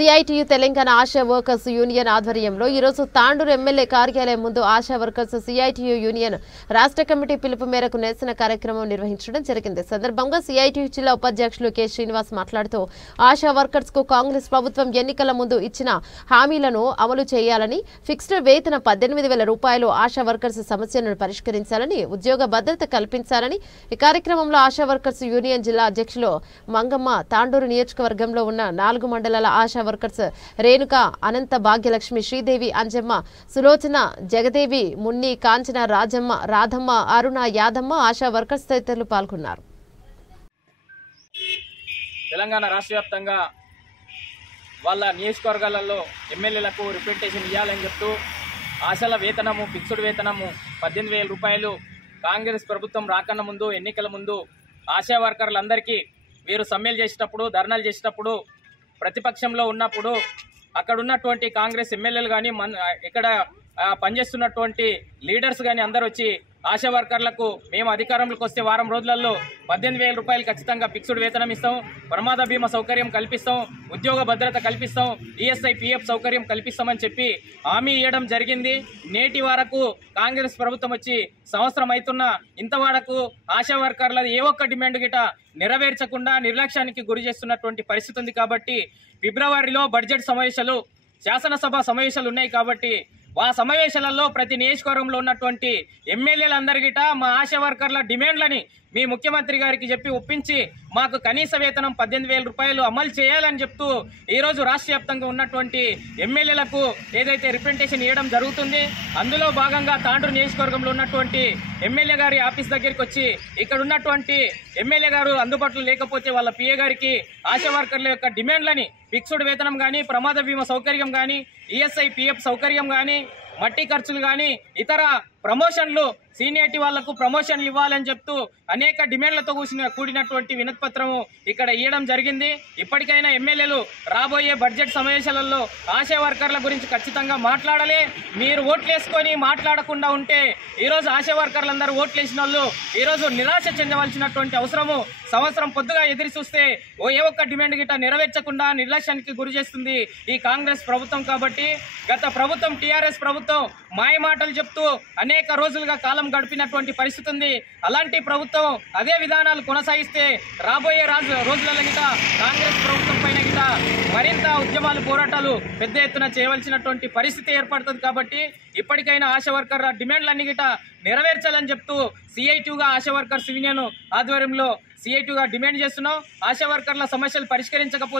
CITU Telangana ASHA workers union ఆధ్వర్యంలో ఈ రోజు తాండూరు ఎమ్మెల్యే కార్యాలయం ముందు ఆశా వర్కర్స్ సిఐటియు యూనియన్ రాష్ట్ర కమిటీ పిలుపు మేరకు నిరసన కార్యక్రమం నిర్వహించడం జరిగింది. సందర్భంగా సిఐటియు జిల్లా ఉపాధ్యక్షులు కె శ్రీనివాస్ మాట్లాడుతూ ఆశా వర్కర్స్ కు కాంగ్రెస్ ప్రభుత్వం ఎన్నికల ముందు ఇచ్చిన హామీలను అమలు చేయాలని, ఫిక్స్డ్ వేతన 18,000 రూపాయలు ఆశా వర్కర్స్ సమస్యలను పరిష్కరించాలని, ఉద్యోగ భద్రత కల్పించాలని ఈ కార్యక్రమంలో ఆశా వర్కర్స్ యూనియన్ జిల్లా అధ్యక్షులు మంగమ్మ, తాండూరు నియోజకవర్గంలో ఉన్న 4 మండలాల ఆశా వర్కర్స్ రేణుక, అనంత, భాగ్యలక్ష్మి, శ్రీదేవి, అంజమ్మ, సులోచన, జగదేవి, మున్ని, కాంచన, రాజమ్మ, రాధమ్మ, అరుణ, యాదమ్మ, ఆశా వర్కర్స్ తదితరులు పాల్గొన్నారు. తెలంగాణ రాష్ట్ర వ్యాప్తంగా వాళ్ళ నియోజకవర్గాలలో ఎమ్మెల్యేలకు రిప్రజెంటేషన్ ఇవ్వాలని చెప్తూ ఆశల వేతనము, ఫిక్స్డ్ వేతనము 18,000 రూపాయలు కాంగ్రెస్ ప్రభుత్వం రాకన్నా ముందు, ఎన్నికల ముందు ఆశా వర్కర్లందరికీ వీరు సమ్మెలు చేసేటప్పుడు, ధర్నాలు చేసేటప్పుడు, ప్రతిపక్షంలో ఉన్నప్పుడు అక్కడ ఉన్నటువంటి కాంగ్రెస్ ఎమ్మెల్యేలు కానీ ఇక్కడ పనిచేస్తున్నటువంటి లీడర్స్ కానీ అందరూ వచ్చి ఆశా వర్కర్లకు మేము అధికారంలోకి వస్తే వారం రోజులలో 18,000 రూపాయలు ఖచ్చితంగా ఫిక్స్డ్ వేతనం ఇస్తాం, ప్రమాద బీమా సౌకర్యం కల్పిస్తాం, ఉద్యోగ భద్రత కల్పిస్తాం, ఈఎస్ఐ పిఎఫ్ సౌకర్యం కల్పిస్తామని చెప్పి హామీ ఇవ్వడం జరిగింది. నేటి వరకు కాంగ్రెస్ ప్రభుత్వం వచ్చి సంవత్సరం అవుతున్న ఇంతవరకు ఆశా వర్కర్లది ఏ ఒక్క డిమాండ్ గిట నెరవేర్చకుండా నిర్లక్ష్యానికి గురి చేస్తున్నటువంటి పరిస్థితి ఉంది. కాబట్టి ఫిబ్రవరిలో బడ్జెట్ సమావేశాలు, శాసనసభ సమావేశాలు ఉన్నాయి. కాబట్టి ఆ సమావేశాలలో ప్రతి నియోజకవర్గంలో ఉన్నటువంటి ఎమ్మెల్యేలందరిగిట మా ఆశా వర్కర్ల డిమాండ్లని మీ ముఖ్యమంత్రి గారికి చెప్పి ఒప్పించి మాకు కనీస వేతనం 18,000 రూపాయలు అమలు చేయాలని చెప్తూ ఈరోజు రాష్ట్ర వ్యాప్తంగా ఉన్నటువంటి ఎమ్మెల్యేలకు ఏదైతే రిప్రజెంటేషన్ ఇవ్వడం జరుగుతుంది. అందులో భాగంగా తాండూరు నియోజకవర్గంలో ఉన్నటువంటి ఎమ్మెల్యే గారి ఆఫీస్ దగ్గరికి వచ్చి ఇక్కడ ఉన్నటువంటి ఎమ్మెల్యే గారు అందుబాటులో లేకపోతే వాళ్ళ పిఏ గారికి ఆశా వర్కర్ల యొక్క డిమాండ్లని, ఫిక్స్డ్ వేతనం కానీ, ప్రమాద బీమా సౌకర్యం కానీ, ఈఎస్ఐ పిఎఫ్ సౌకర్యం కానీ, మట్టి ఖర్చులు కానీ, ఇతర ప్రమోషన్లు, సీనియారిటీ వాళ్లకు ప్రమోషన్లు ఇవ్వాలని చెప్తూ అనేక డిమాండ్లతో కూడినటువంటి వినతి పత్రము ఇక్కడ ఇవ్వడం జరిగింది. ఇప్పటికైనా ఎమ్మెల్యేలు రాబోయే బడ్జెట్ సమావేశాలలో ఆశా వర్కర్ల గురించి ఖచ్చితంగా మాట్లాడాలి. మీరు ఓట్లేసుకొని మాట్లాడకుండా ఉంటే ఈరోజు ఆశా వర్కర్లందరూ ఓట్లేసిన వాళ్ళు ఈరోజు నిరాశ చెందవలసినటువంటి అవసరము, సంవత్సరం పొద్దుగా ఎదురు చూస్తే ఏ ఒక్క డిమాండ్ గిట్ట నెరవేర్చకుండా నిర్లక్ష్యానికి గురి చేస్తుంది ఈ కాంగ్రెస్ ప్రభుత్వం. కాబట్టి గత ప్రభుత్వం, టీఆర్ఎస్ ప్రభుత్వం మాయ మాటలు చెప్తూ అనేక రోజులుగా కాలం గడిపినటువంటి పరిస్థితి ఉంది. అలాంటి ప్రభుత్వం అదే విధానాలు కొనసాగిస్తే రాబోయే రోజులలో గిట కాంగ్రెస్ ప్రభుత్వం పైన గిట మరింత ఉద్యమాలు, పోరాటాలు పెద్ద ఎత్తున చేయవలసినటువంటి పరిస్థితి ఏర్పడుతుంది. కాబట్టి ఇప్పటికైనా ఆశా వర్కర్ డిమాండ్లన్నీ గిట నెరవేర్చాలని చెప్తూ సిఐటియుగా ఆశా వర్కర్స్ యూనియన్ ఆధ్వర్యంలో సిఐటియుగా డిమాండ్ చేస్తున్నాం. ఆశా వర్కర్ల సమస్యలు పరిష్కరించకపోతే